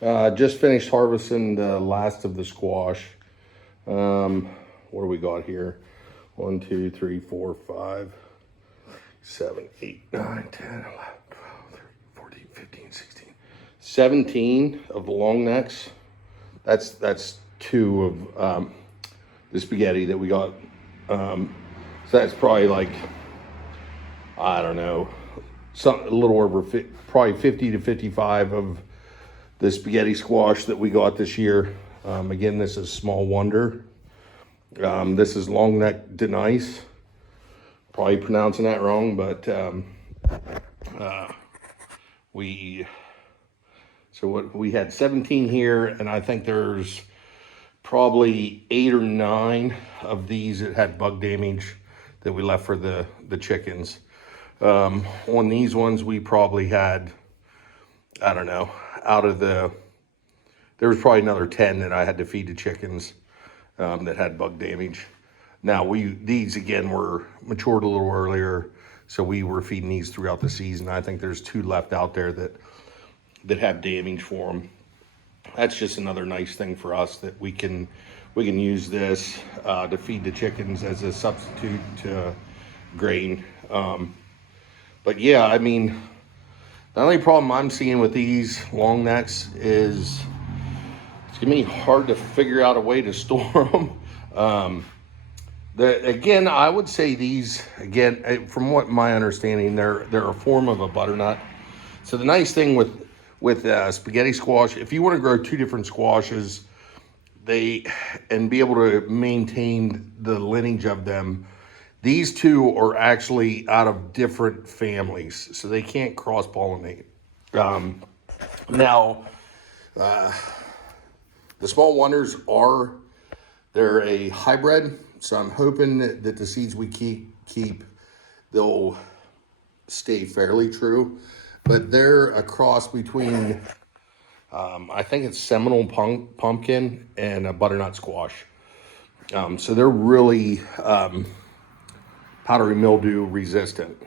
Just finished harvesting the last of the squash. What do we got here? 1, 2, 3, 4, 5, 7, 8, 9, 10, 11, 12, 13, 14, 15, 16, 17 of the long necks. That's two of the spaghetti that we got. So that's probably like, I don't know, a little over probably 50 to 55 of the spaghetti squash that we got this year. Again, this is Small Wonder. This is long neck Denise. Probably pronouncing that wrong, but we had 17 here, and I think there's probably 8 or 9 of these that had bug damage that we left for the chickens. On these ones, we probably had, I don't know, there was probably another 10 that I had to feed to chickens that had bug damage. Now these again were matured a little earlier, so we were feeding these throughout the season. I think there's 2 left out there that have damage for them. That's just another nice thing for us that we can use this to feed the chickens as a substitute to grain. But yeah, I mean, the only problem I'm seeing with these long necks is it's gonna be hard to figure out a way to store them. Again, I would say these, again, from what my understanding, they're a form of a butternut. So the nice thing with spaghetti squash, if you want to grow 2 different squashes, and be able to maintain the lineage of them, these 2 are actually out of different families, so they can't cross-pollinate. Now, the Small Wonders they're a hybrid, so I'm hoping that the seeds we keep, they'll stay fairly true. But they're a cross between, I think it's Seminole pumpkin and a butternut squash. So they're really powdery mildew resistant.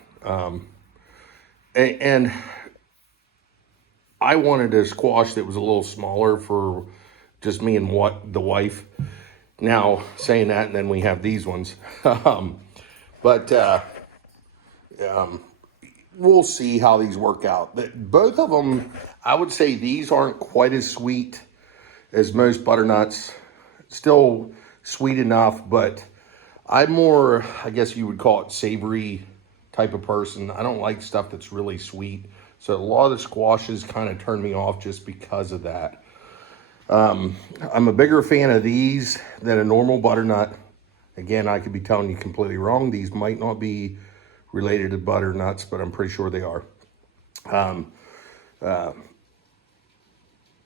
And I wanted a squash that was a little smaller for just me and the wife. Now, saying that, and then we have these ones. But we'll see how these work out. Both of them, I would say these aren't quite as sweet as most butternuts. Still sweet enough, but I'm more, I guess you would call it savory type of person. I don't like stuff that's really sweet. So a lot of the squashes kind of turn me off just because of that. I'm a bigger fan of these than a normal butternut. Again, I could be telling you completely wrong. These might not be related to butternuts, but I'm pretty sure they are.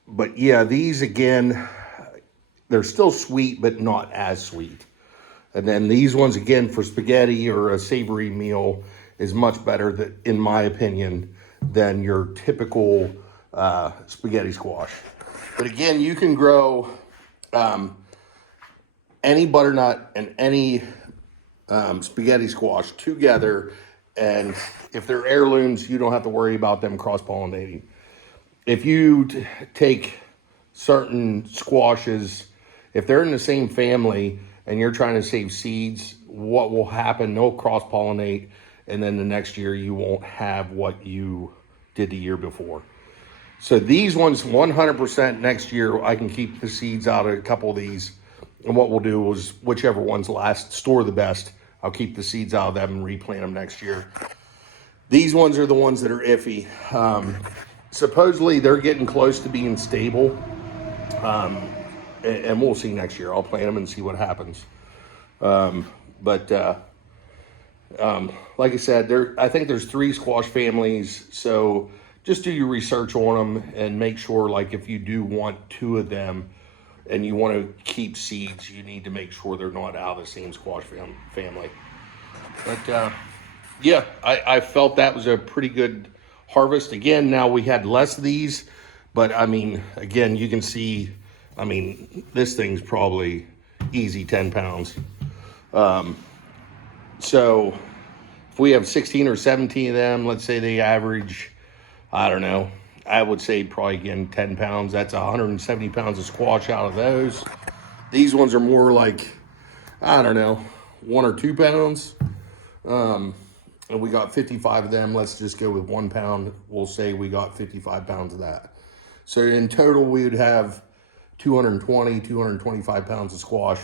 But yeah, these again, they're still sweet, but not as sweet. And then these ones, again, for spaghetti or a savory meal, is much better, in my opinion, than your typical spaghetti squash. But again, you can grow any butternut and any spaghetti squash together, and if they're heirlooms, you don't have to worry about them cross-pollinating. If you take certain squashes, if they're in the same family and you're trying to save seeds, what will happen, they'll cross-pollinate, and then the next year you won't have what you did the year before. So these ones, 100% next year, I can keep the seeds out of a couple of these. And what we'll do is whichever ones store the best, I'll keep the seeds out of them and replant them next year. These ones are the ones that are iffy. Supposedly they're getting close to being stable. And we'll see next year. I'll plant them and see what happens. Like I said, I think there's 3 squash families. So just do your research on them and make sure, like, if you do want 2 of them and you want to keep seeds, you need to make sure they're not out of the same squash family. But yeah, I felt that was a pretty good harvest. Again, now we had less of these, but I mean, again, you can see, I mean, this thing's probably easy 10 pounds. So if we have 16 or 17 of them, let's say they average, I don't know, I would say probably again 10 pounds. That's 170 pounds of squash out of those. These ones are more like, I don't know, 1 or 2 pounds. And we got 55 of them. Let's just go with 1 pound. We'll say we got 55 pounds of that. So in total, we would have 220, 225 pounds of squash.